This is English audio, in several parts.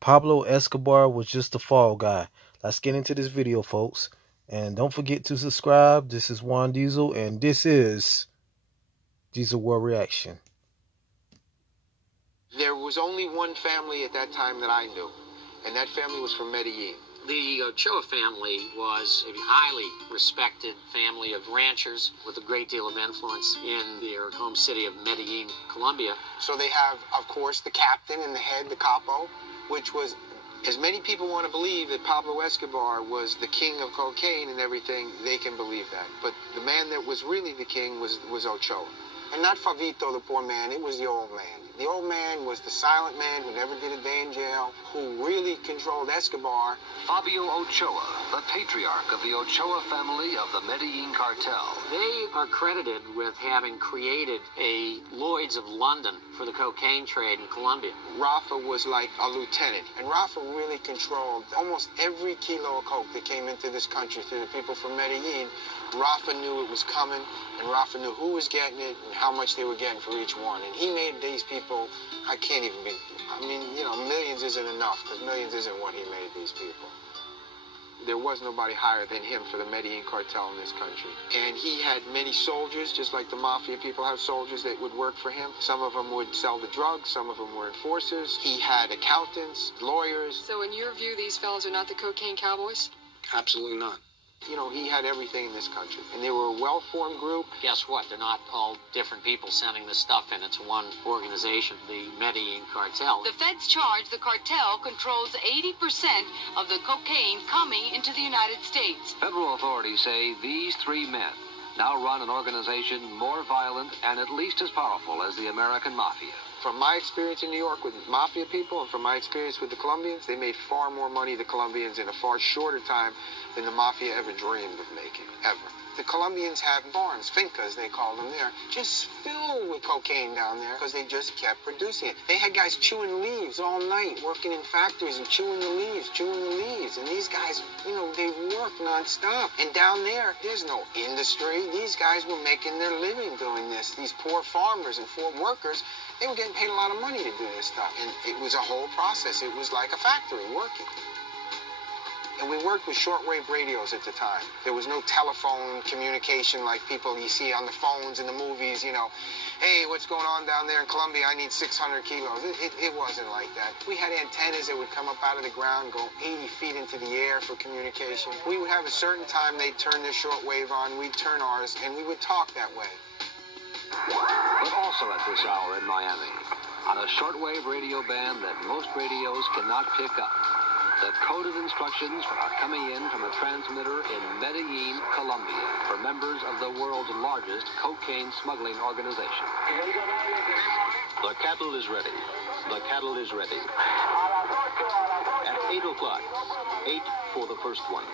Pablo Escobar was just a fall guy. Let's get into this video, folks. And don't forget to subscribe. This is Juan Diesel, and this is Diesel World Reaction. There was only one family at that time that I knew, and that family was from Medellin. The Ochoa family was a highly respected family of ranchers with a great deal of influence in their home city of Medellin, Colombia. So they have, of course, the captain and the head, the capo, which was, as many people want to believe that Pablo Escobar was the king of cocaine and everything, they can believe that. But the man that was really the king was Ochoa. And not Favito, the poor man, it was the old man. The old man was the silent man who never did a day in jail, who really controlled Escobar. Fabio Ochoa, the patriarch of the Ochoa family of the Medellin cartel. They are credited with having created a Lloyd's of London for the cocaine trade in Colombia. Rafa was like a lieutenant, and Rafa really controlled almost every kilo of coke that came into this country through the people from Medellin. Rafa knew it was coming, and Rafa knew who was getting it and how much they were getting for each one. And he made these people, I can't even be, I mean, you know, millions isn't enough, because millions isn't what he made these people. There was nobody higher than him for the Medellin cartel in this country. And he had many soldiers, just like the mafia people have soldiers that would work for him. Some of them would sell the drugs, some of them were enforcers. He had accountants, lawyers. So in your view, these fellas are not the cocaine cowboys? Absolutely not. You know, he had everything in this country. And they were a well-formed group. Guess what? They're not all different people sending this stuff in. It's one organization, the Medellin cartel. The feds charge the cartel controls 80% of the cocaine coming into the United States. Federal authorities say these three men now run an organization more violent and at least as powerful as the American mafia. From my experience in New York with mafia people and from my experience with the Colombians, they made far more money, the Colombians, in a far shorter time than the mafia ever dreamed of making, ever. The Colombians have farms, fincas they call them there, just filled with cocaine down there because they just kept producing it. They had guys chewing leaves all night, working in factories and chewing the leaves. And these guys, you know, they work nonstop. And down there, there's no industry. These guys were making their living doing this. These poor farmers and poor workers, they were getting paid a lot of money to do this stuff. And it was a whole process. It was like a factory working. And we worked with shortwave radios at the time. There was no telephone communication like people you see on the phones in the movies, you know. Hey, what's going on down there in Colombia? I need 600 kilos. It wasn't like that. We had antennas that would come up out of the ground, go 80 feet into the air for communication. We would have a certain time they'd turn their shortwave on, we'd turn ours, and we would talk that way. But also at this hour in Miami, on a shortwave radio band that most radios cannot pick up, the coded instructions are coming in from a transmitter in Medellin, Colombia, for members of the world's largest cocaine smuggling organization. The cattle is ready. The cattle is ready. At 8 o'clock, 8 for the first one.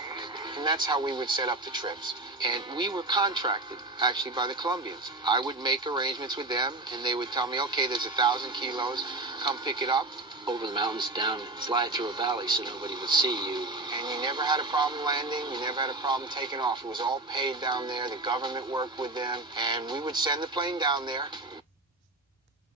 And that's how we would set up the trips. And we were contracted, actually, by the Colombians. I would make arrangements with them, and they would tell me, okay, there's 1,000 kilos, come pick it up. Over the mountains, down, fly through a valley so nobody would see you. And you never had a problem landing, you never had a problem taking off. It was all paid down there, the government worked with them, and we would send the plane down there.